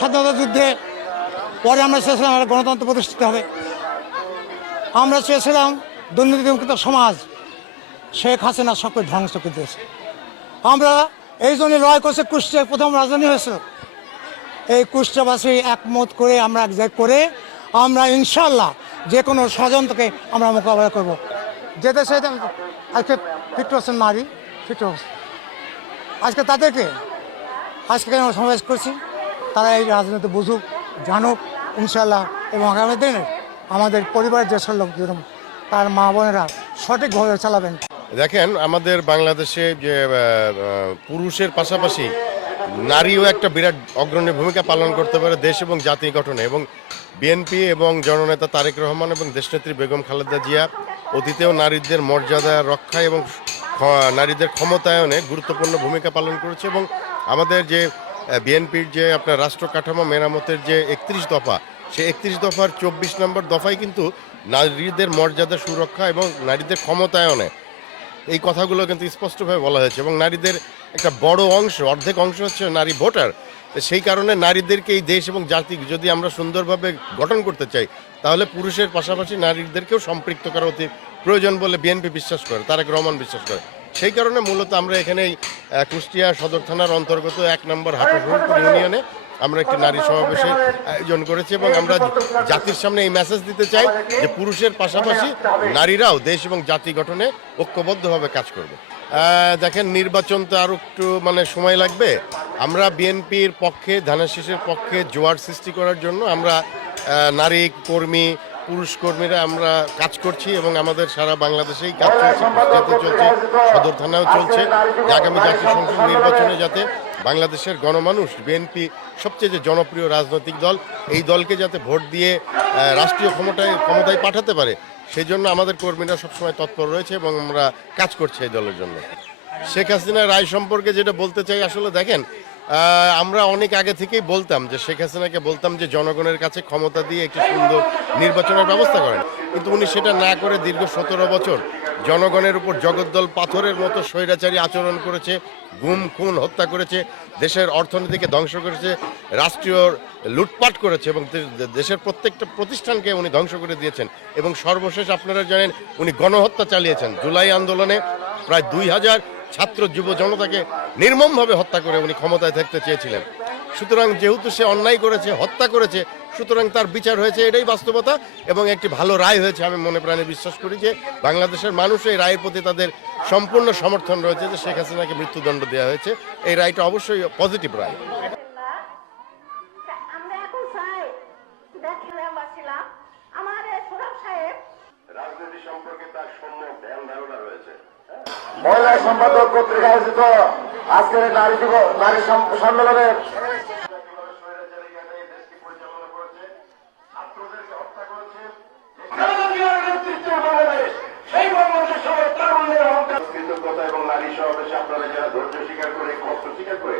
স্বাধীনতা যুদ্ধে পরে আমরা চেয়েছিলাম একটা গণতন্ত্র প্রতিষ্ঠিত হবে। আমরা চেয়েছিলাম দুর্নীতিমুক্ত সমাজ। শেখ হাসিনা সবকে ধ্বংস করে দিয়েছে। আমরা এই জন্য লড়াই করছে। কুষ্টিয়ায় প্রথম রাজধানী হয়েছিল। এই কুষ্টিয়াবাসী একমত করে আমরা এক জায়গায় করে আমরা ইনশাল্লাহ যে কোনো ষড়যন্ত্রকে আমরা মোকাবেলা করব। যে দেশে আজকে 50% নারী 50%, আজকে তাদেরকে আজকে আমরা সমাবেশ করছি, তারা এই রাজনীতি বুঝুক, জানুক ইনশাল্লাহ, এবং আগামী দিনে আমাদের পরিবারের যেসব লোকজন তার মা বোনেরা সঠিকভাবে চালাবেন। দেখেন, আমাদের বাংলাদেশে যে পুরুষের পাশাপাশি নারীও একটা বিরাট অগ্রণী ভূমিকা পালন করতে পারে দেশ এবং জাতি গঠনে, এবং বিএনপি এবং জননেতা তারেক রহমান এবং দেশনেত্রী বেগম খালেদা জিয়া অতীতেও নারীদের মর্যাদা রক্ষা এবং নারীদের ক্ষমতায়নে গুরুত্বপূর্ণ ভূমিকা পালন করেছে। এবং আমাদের যে বিএনপির যে আপনার রাষ্ট্র কাঠামো মেরামতের যে 31 দফা, সেই 31 দফার 24 নম্বর দফায় কিন্তু নারীদের মর্যাদা সুরক্ষা এবং নারীদের ক্ষমতায়নে এই কথাগুলো কিন্তু স্পষ্টভাবে বলা হয়েছে। এবং নারীদের একটা বড় অংশ, অর্ধেক অংশ হচ্ছে নারী ভোটার। সেই কারণে নারীদেরকে এই দেশ এবং জাতি যদি আমরা সুন্দরভাবে গঠন করতে চাই, তাহলে পুরুষের পাশাপাশি নারীদেরকেও সম্পৃক্ত করা অতি প্রয়োজন বলে বিএনপি বিশ্বাস করে, তারেক রহমান বিশ্বাস করে। সেই কারণে মূলত আমরা এখানে কুষ্টিয়া সদর থানার অন্তর্গত 1 নম্বর হাটুপুর ইউনিয়নে আমরা একটি নারী সমাবেশের আয়োজন করেছি, এবং আমরা জাতির সামনে এই মেসেজ দিতে চাই যে পুরুষের পাশাপাশি নারীরাও দেশ এবং জাতি গঠনে ঐক্যবদ্ধভাবে কাজ করবে। দেখেন, নির্বাচন তো আরও একটু সময় লাগবে। আমরা বিএনপির পক্ষে, ধানের শীষের পক্ষে জোয়ার সৃষ্টি করার জন্য আমরা নারী কর্মী, পুরুষ কর্মীরা আমরা কাজ করছি, এবং আমাদের সারা বাংলাদেশেই কাজ চলছে, কুষ্টিয়াতে চলছে, সদর থানাও চলছে। আগামী জাতীয় সংসদ নির্বাচনে যাতে বাংলাদেশের গণমানুষ বিএনপি সবচেয়ে যে জনপ্রিয় রাজনৈতিক দল, এই দলকে যাতে ভোট দিয়ে রাষ্ট্রীয় ক্ষমতায় পাঠাতে পারে, সেই জন্য আমাদের কর্মীরা সবসময় তৎপর রয়েছে এবং আমরা কাজ করছি এই দলের জন্য। শেখ হাসিনার রায় সম্পর্কে যেটা বলতে চাই, আসলে দেখেন, আমরা অনেক আগে থেকেই বলতাম যে শেখ হাসিনাকে বলতাম যে জনগণের কাছে ক্ষমতা দিয়ে একটি সুন্দর নির্বাচনের ব্যবস্থা করেন, কিন্তু উনি সেটা না করে দীর্ঘ 17 বছর জনগণের উপর জগদ্দল পাথরের মতো স্বৈরাচারী আচরণ করেছে, গুম খুন হত্যা করেছে, দেশের অর্থনীতিকে ধ্বংস করেছে, রাষ্ট্রীয় লুটপাট করেছে, এবং দেশের প্রত্যেকটা প্রতিষ্ঠানকে উনি ধ্বংস করে দিয়েছেন। এবং সর্বশেষ আপনারা জানেন, উনি গণহত্যা চালিয়েছেন। জুলাই আন্দোলনে প্রায় 2000 ছাত্র যুব জনতাকে নির্মমভাবে হত্যা করে উনি ক্ষমতায় থাকতে চেয়েছিলেন। সুতরাং যেহেতু সে অন্যায় করেছে, হত্যা করেছে, সুতরাং তার বিচার হয়েছে, এটাই বাস্তবতা, এবং একটি ভালো রায় হয়েছে। আমি মনে প্রাণে বিশ্বাস করি যে বাংলাদেশের মানুষ এই রায়ের প্রতি তাদের সম্পূর্ণ সমর্থন রয়েছে, যে শেখ হাসিনাকে মৃত্যুদণ্ড দেওয়া হয়েছে। এই রায়টা অবশ্যই পজিটিভ রায়। রাজনীতি সম্পর্কে তার সম্যক জ্ঞান ধারণা রয়েছে। মহিলা সম্পাদক কর্তৃক আয়োজিত আজকের নারী সম্মেলনে কৃতজ্ঞতা এবং নারী সমাবেশে আপনারা যারা ধৈর্য স্বীকার করে, কষ্ট স্বীকার করে